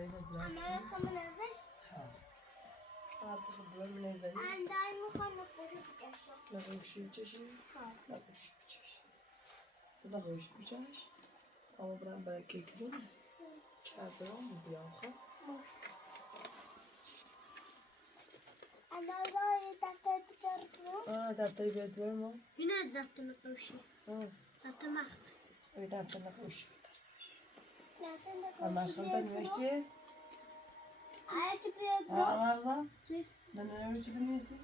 خیلی زرد. اما خمن ازاي؟ ها. تخبر من ازاي؟ عندي مخنق بوجود الجشة. نقوشی بچشی؟ ها. نقوشی بچش. نقوشی بچش. اما برام برای کیک دونه. چه برام بیام خب؟ أنا رايي دكتور تكرر. دفتری بیاد برام. هنا دكتور نقوشي. دكتور محق. دفتر نقوشی. دكتور اما شلون نوشتی؟ عايز بيض. مرضى؟ دنا نوشتی بنویسی؟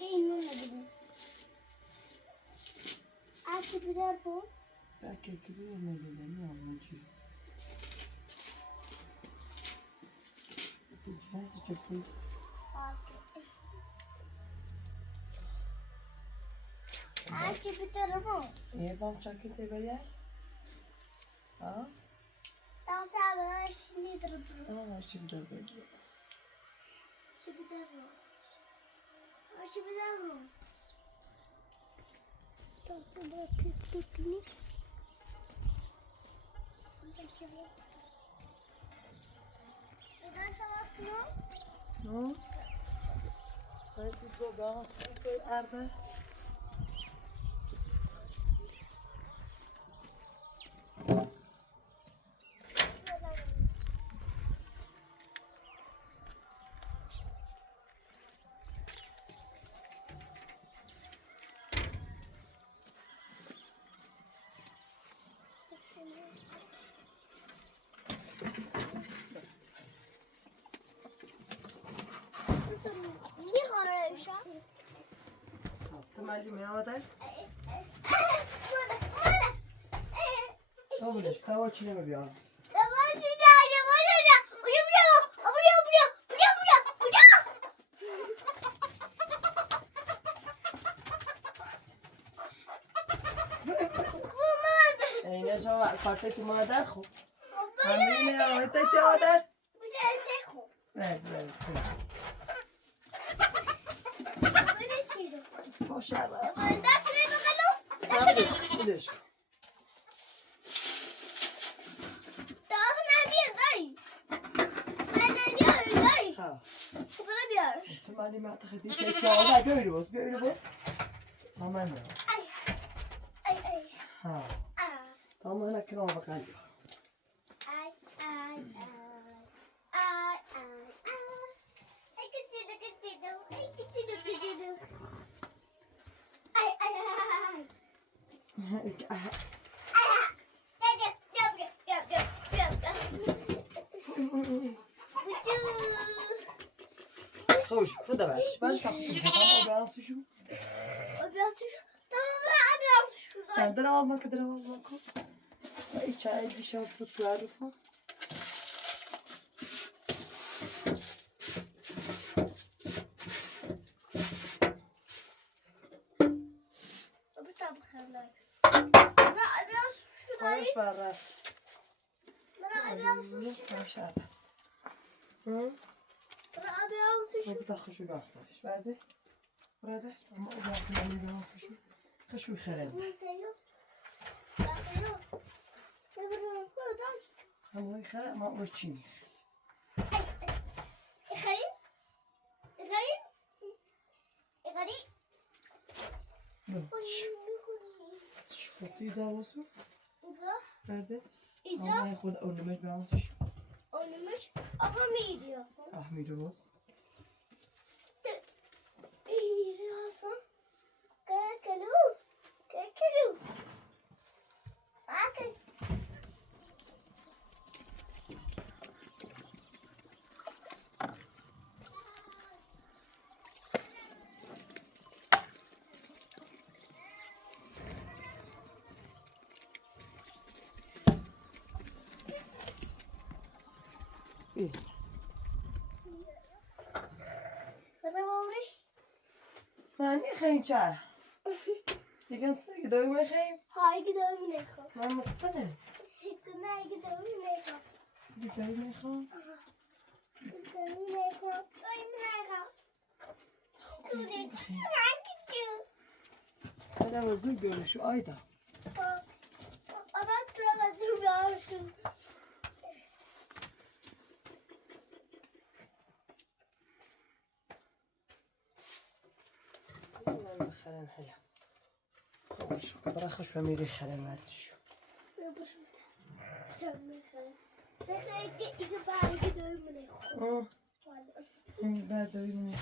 جاي منه بالنص. عايز بيضربه. کیک دونه میلیونی آموزی. سیچ چپی. عايز بيضربه. یه بام چاکیده بیار. ها؟ تعال ساعة شنو يضربه. هرچی بیدار بیاد. شو بيضربه. شو بيضربه. تعال تكتكني. إذا أنت واصله. هرچی تو باز کنی ارده. ليه قرر إيشا؟ تمالی میامدن؟ ماذا؟ تو بودش تو چی نمی‌بیام؟ اینه شما کارت تو مادر خوب. همین آیت که مادر؟ بله. باشه بس. بودش. تمالی ما تخدی که مادر بیاری باز. مامان نه. ها. تمام هنا كلام بقالي. خوش خذها باش تاخذ أبي شو درا ما كدرا ما كو أي شيء دي شو شو عارفه خلاص براس مش عارف بتاخذ شو قاعدش بعده بعده اما اذا اللي بيعرف شو خشوي خرب هو خرب ما وشيني شو تيجي واسو بعده ama ياخذ اول ما بيعرف شو Oynamış ama mı gidiyorsun? احمد روس Gidiyorsun. Kakelu. Kakelu. Bakın. ايه ماني خاين شاي يمكن تصير دوي خاين هاي gidelim Neko. ما مستنى Güney gidelim Neko. دوي خاين Gidelim Neko. Gidelim Neko. Gidelim Neko. انا مزول بيقول شو ايدا Ama kılavuzum görsün. خلن حلا خلاص قدر أخش وميري خلن ما تشو بعد دوي مني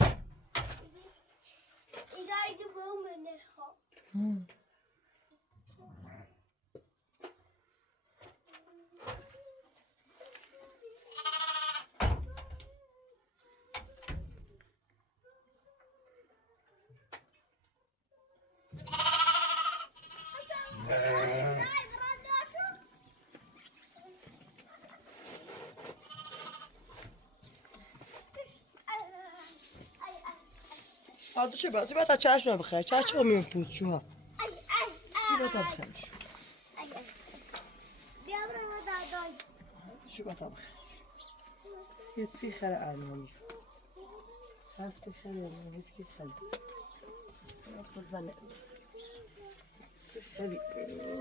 هذا شو بقى تبغى تشاشنا بخير تشاشوا من فوت شو ها شو بقى بخير شو بقى بخير يتصي خير عالمي هسي خير يلا يتصي خير خزانة سفري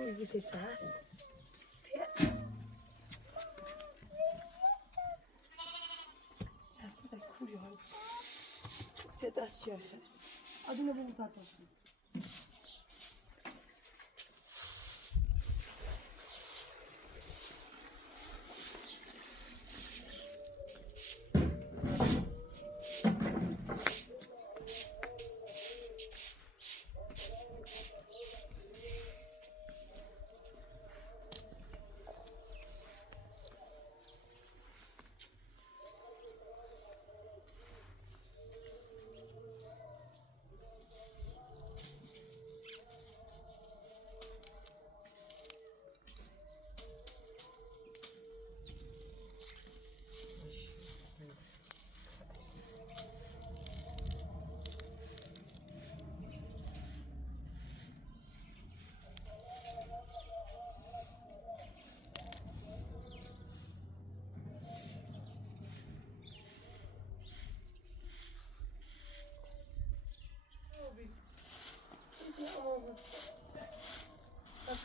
يبصي ساس يا سيدي كل يوم تداس شيخ أدينا بنسافر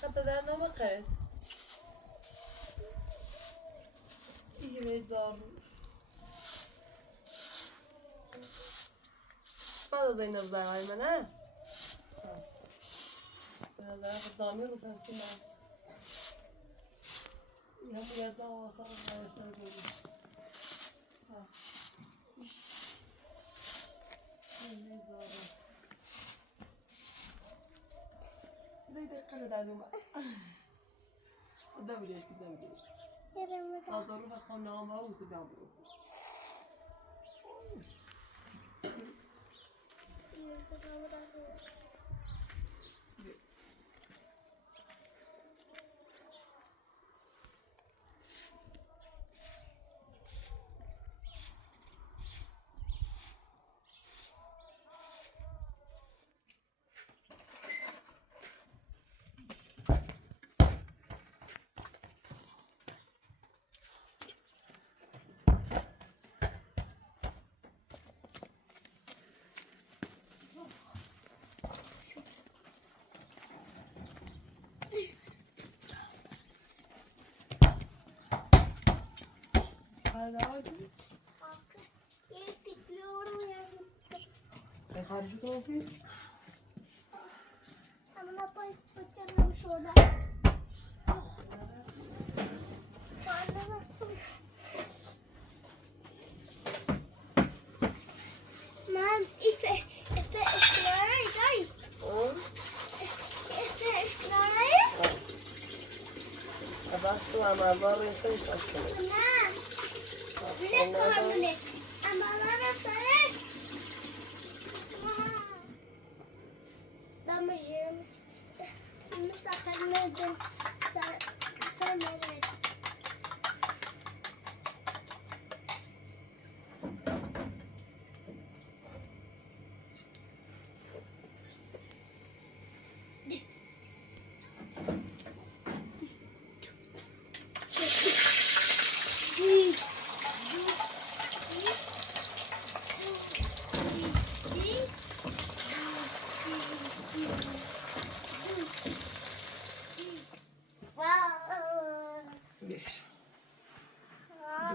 حتى دارنا ما قرأت إيه ميزار ماذا زينب زي عيمنة هذا الضمير وفرسنا يهم يزا وصار الله يسرقني ميزار دقيقة دارنا ما قدام ليش قدام ليش هذا روح خلنا ما هو سبعة برو خارج كون فيه أنا بايت بتكلم شولا مام إيه إسرائيل جاي إسرائيل أبغى أما برا يسوي أشكال مام نكمل أما أنا سرق دم جيمس مسافر مدن سامر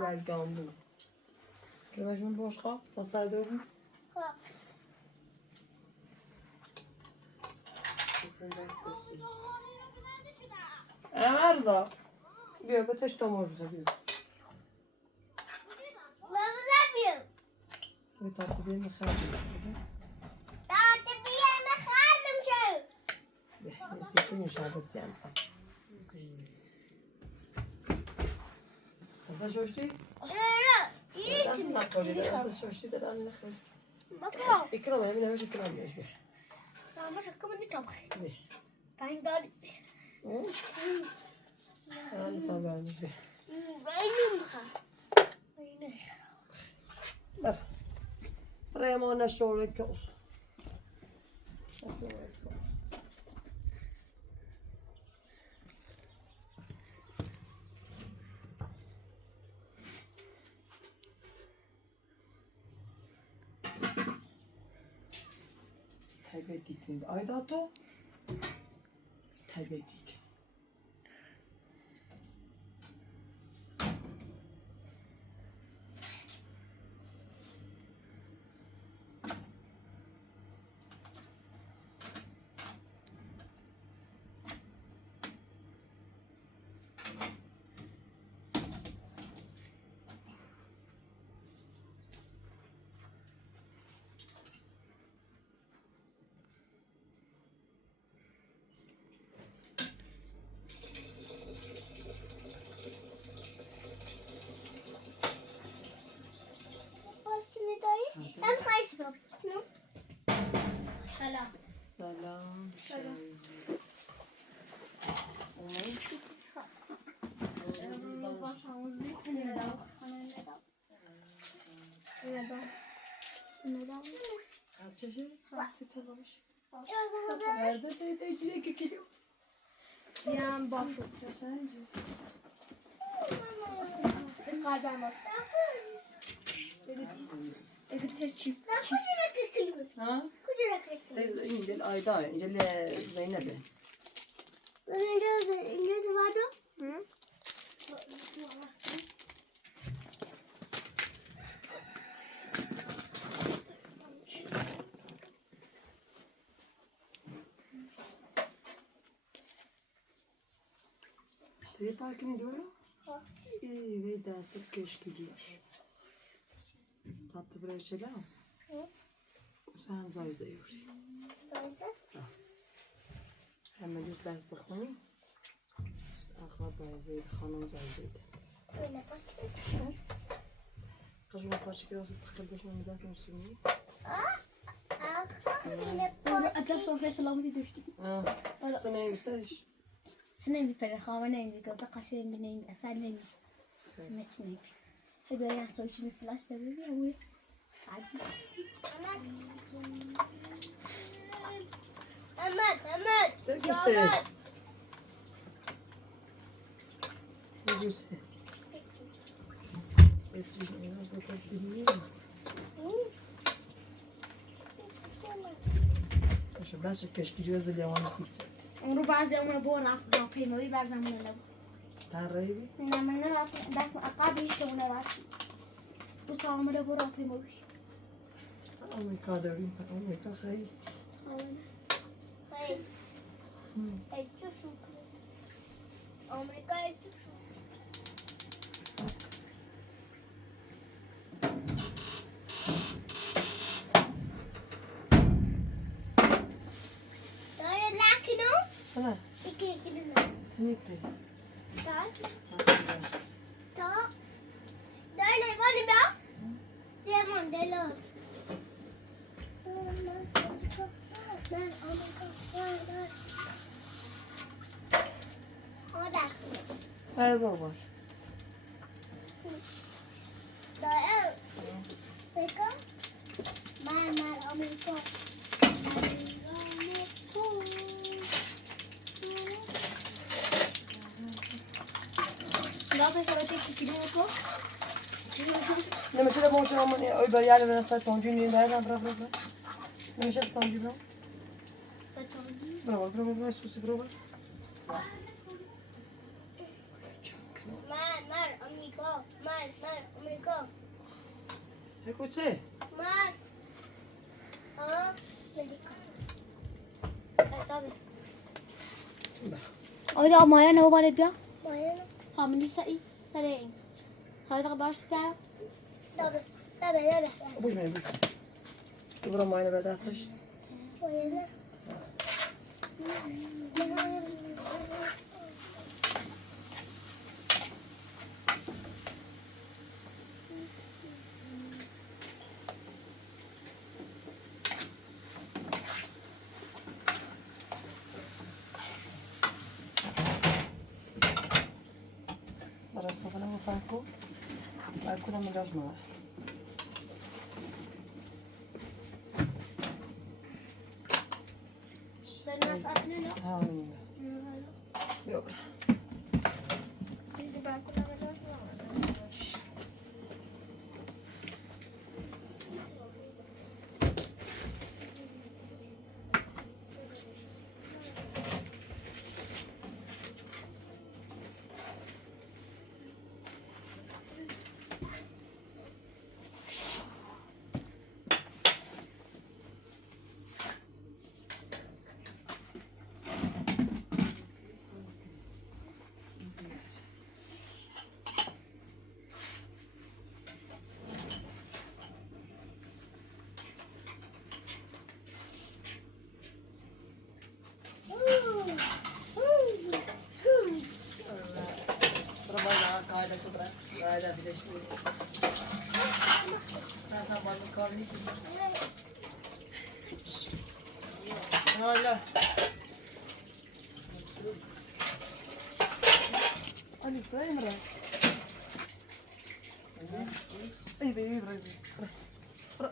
دوال گامبو که باشون باش خواه تا سر دارم Arda. بیا بتش تمام بیا. بابا زبیو یه تاپ بیا میخوام. داده بیا مخالم شو به نسیت میشه بسیار. از شوشتی؟ نه نخوری از شوشتی دادن نخوری. بابا اکرام همین همش اکرام میشه. ماما شکم نمی‌کنم بیا. پنج داری آن تا برمیشه. اینو می‌خوام بر. برای نشوره کن. نشوره کن. Taybedik mi? Aydato? Taybedik. Ben kaysın. Selam. Salam. Salam. Kaç yaşı? Hafif salamış. Nerede de yine kekiliyor. Yani başı. Sence? Kalben var. Evet, çift. Ha? Teyze İncel Ayda, İncel Zeynep'e. Ne vardı? Hı? Nereye park ediyorlar? İyi ve dersi keş gidiyor. Tatlı buraya çelemez. Sen zayıf zayıf. Hemen düz ders bakmayın. Akla zayıf hanım zayıf. Öyle bakayım. Kaçma parça gibi olsa takıldırsın mı dersin üstüne? أتذكر في سلامتي دشتي Sen neymişler iş? سنين بفرح خوانين بقطع قشين بنين أسالين متنين إذا يعني توي شيء فلاس سوي أوي عادي Ahmet. Ne güzel. Ne güzel. Yetişmiş biraz da kalkabiliriz. Şu başka keş gidiyoruz da yamanı pizza. عمرو بعض يوم أنا بون عف رابي مالي بعض يوم أنا Tanrı'yı لما نلعب بس أقابل يشتغل نلعب بس عمرو بون رابي مالي Amerika'da öyleyim. Amerika hayır. Hayır. Etti şu. Amerika etti şu. Böyle lakin o. Sana. İki kilime. Neydi? Tak. Tak. Böyle bana bak. Lemon delo. Ben Amerika. O dersi. Erba var. Dayı. Peki. Ben Amerika. لازم سويتي كيلو لما شرب موجود من أي يعني من الساعة موجودين ده أنا برا لما شرب موجود برا سوسي برا Mer Amerika. Mer Amerika. هيك وتسي Mer. Aa. Tabii. آیا مایا نو بارد بیا مایه حاملی سری سری این حالا باش سر دبه بوش می بوش تو برو ماینه به دستش مایه برای سفره و فرکو فرکو رو مجاز ماه Soll ich was abnehmen? ها بیا برو برو باید قاعده کبرا قاعده بیدشتی نه باید کار نیست نه Ali, estoy en verdad.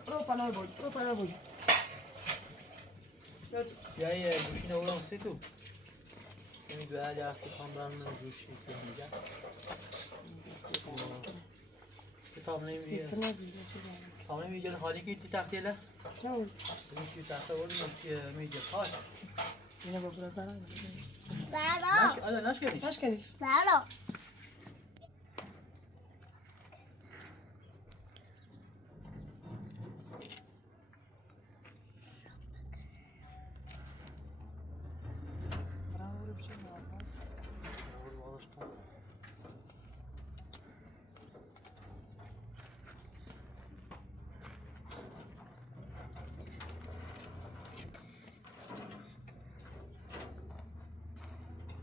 Ropa la voy, ropa la voy. Ya گوشی نورم سی تو نمیدونه اگه اخو کامران گوشی سی میگه کتاب نمیگه کتاب نمیگه حالی که تی تحتیله چاول میگه تصور میگه خاص اینو با برا زارا زهرا نشکنیش نشکنیش زهرا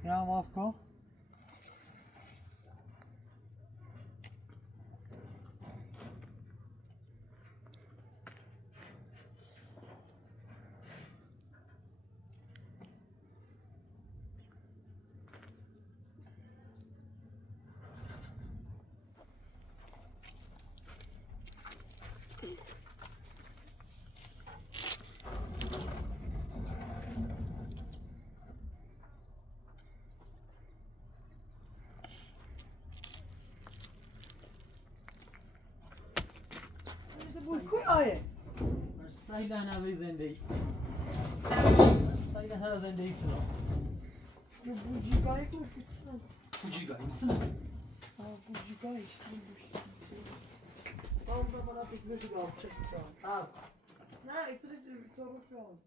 یا ماسکو کوی آیه سایل نوی زندگی سایل هر زندگی تو یه بوجیگای کو پیتسنت کجی گایی بوجیگای Vamos preparar para os meus jogos, check it out. Não, isso é só os jogos.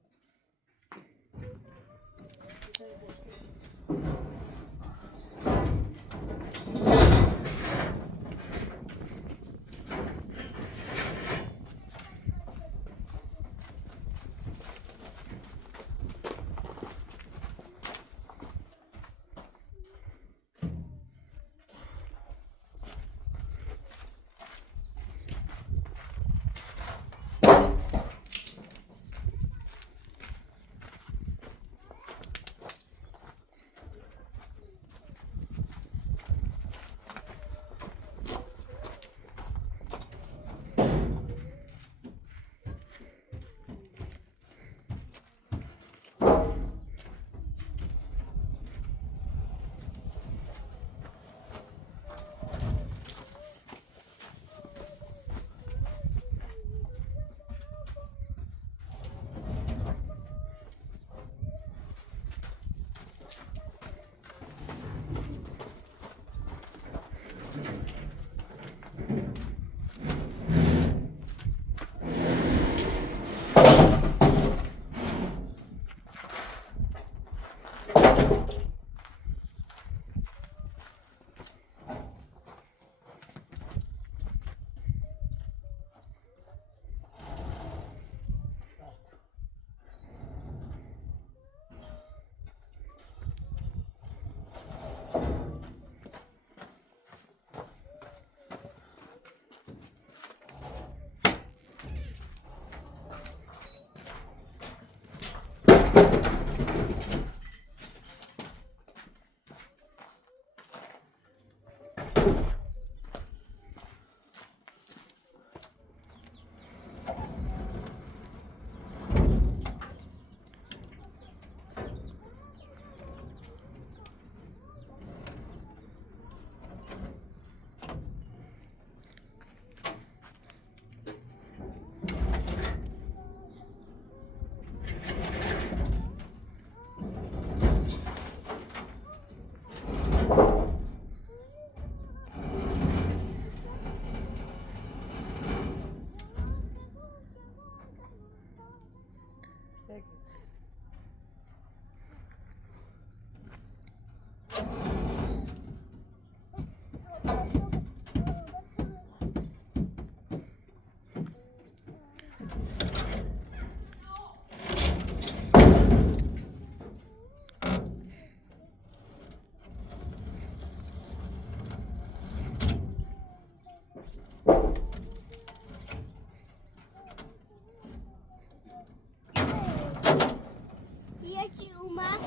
یکی اومد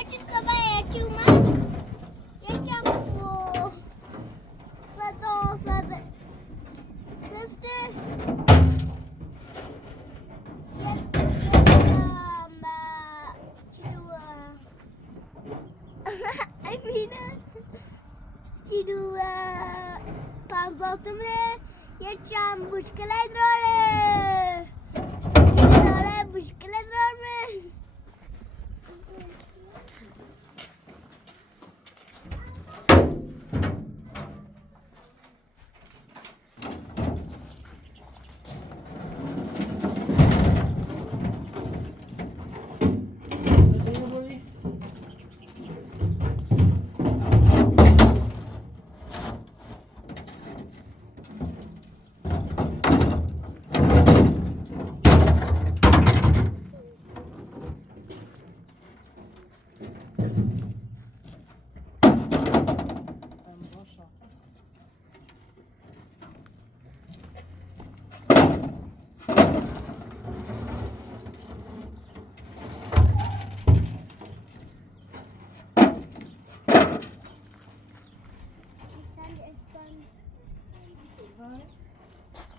یکی سبا یکی اومد یکی هم صدا سفته یکی هم چی دوه امینه چی دوه پانزاتمه یکی هم مشکل داره مشکل داره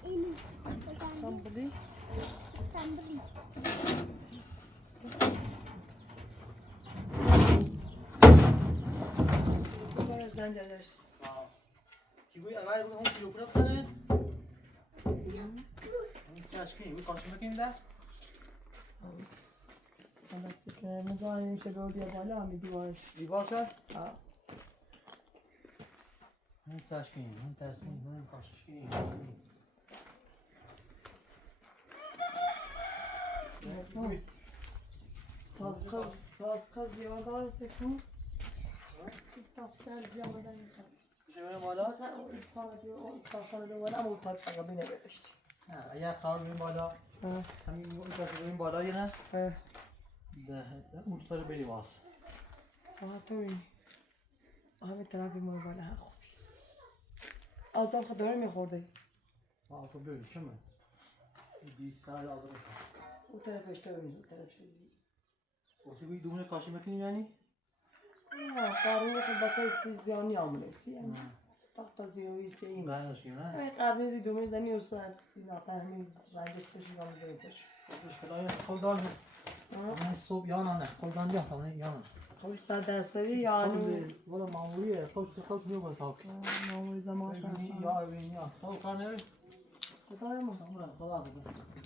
این اسطنبولی اسطنبولی دوباره زنگ داشت کی بود اول بود اون کیلو کرد کنه اون چاش کی بود کارش میکنیم ده حالا که می‌ذاریم میشه دور بیا بالا هم دیوارش دیوار شد ها اون چاش کی اون ترسیم اون کارش کی تاسقه زیاده است کن تاسقه زیاده میخواد چه بالا تاسقه دوباره اون تاسقه بینه برشت نه اگر قرار بریم بالا همین اون طرف بریم بالا یا نه ده اون طرف بریم واسه توی همین طرف ما بالا خوبی آزار خداره میخورده تو بریم شما 20 سال آزار اون طرفش تو بریم اون طرفش واسه گویی دومونه کاشی میکنیم یعنی؟ نه قرنی خود بسه چیز زیانی آمونه سی تا زیروی سی این برنش کنیم نه؟ همین قرنی زی دومی زنی و سر این آتر همین رنگش تشی آمونه بریزش مشکل خود دار من صبح یا نه خود دار یا تا یا نه خب 100% یعنی والا معمولیه خود میو بساک معمولی زمان یا ببین یا خود کار نمی خدا ما خدا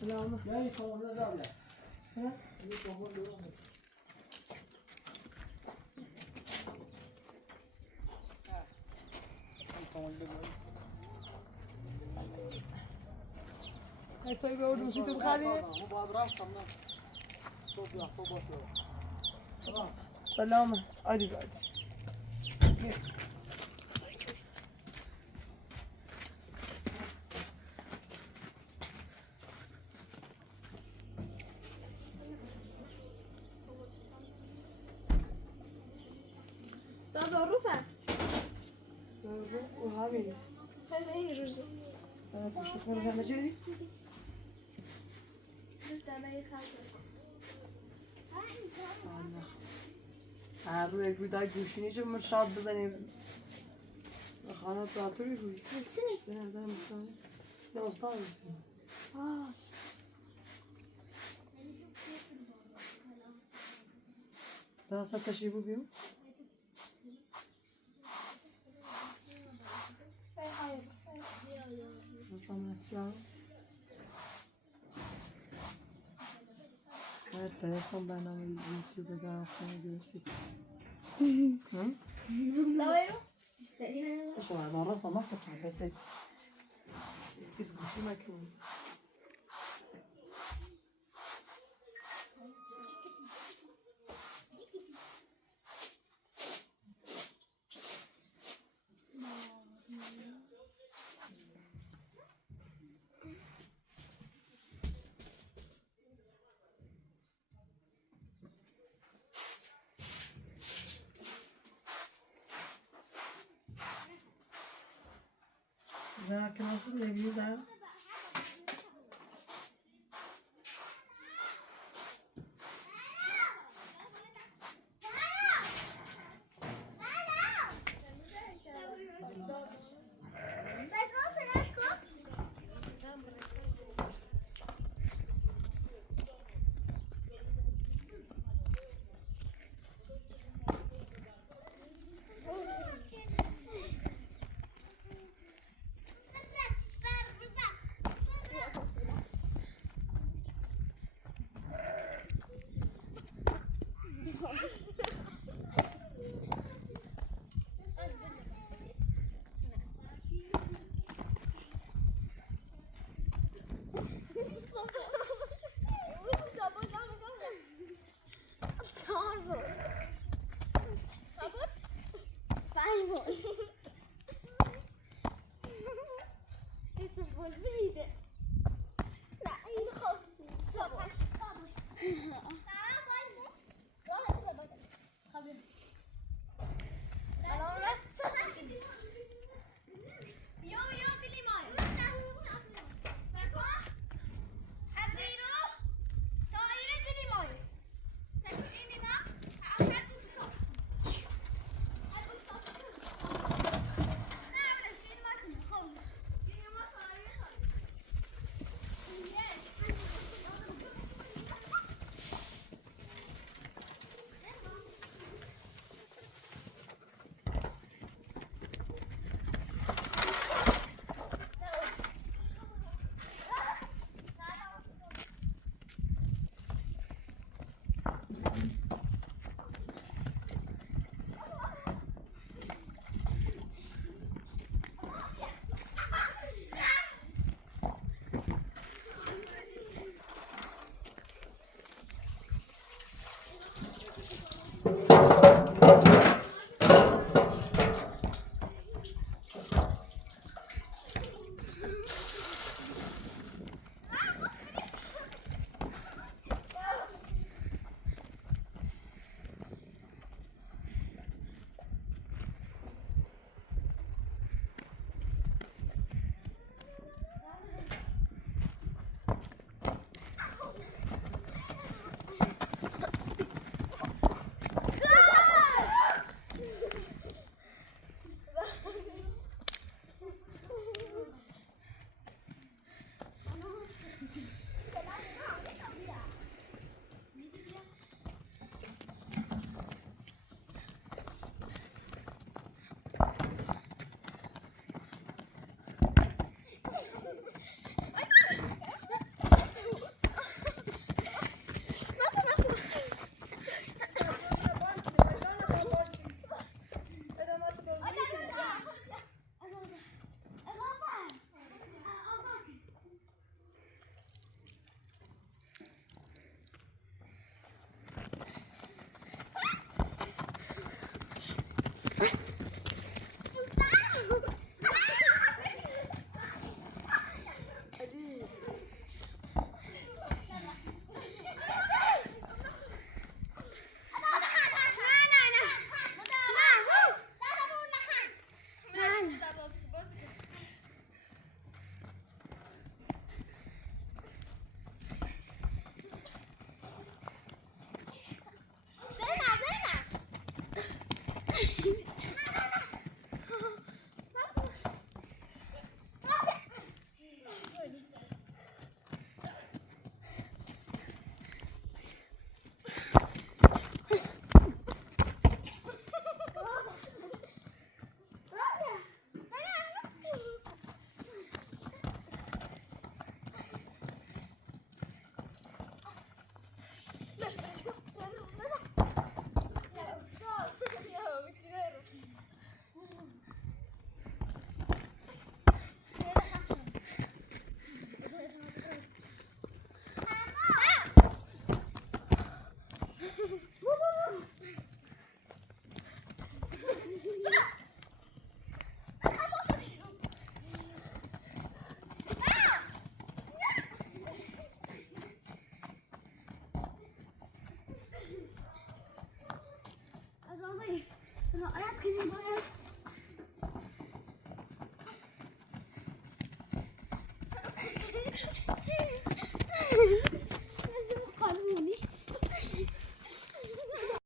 سلام یا این کامل دار یا سلام این کامل دار توی به اردو تو بخری سلام عادی عادی ده ظروفه و همین این روزه سلام شکر همه چی دمه خاطر هر روی یک ویدای گوشینی چه من شاد بزنیم خانه تئاتر بود. سنی نه مثلا نه استاد است. آه daha تشریف بیام. Dostum sağ. Her telefon برنامه یوتیوب دارم görürsün. Hı? دايرو Şu an arası ama kaçar. Mesela biz gitmek mi? Merak etme, ne güzel. کنیم بالا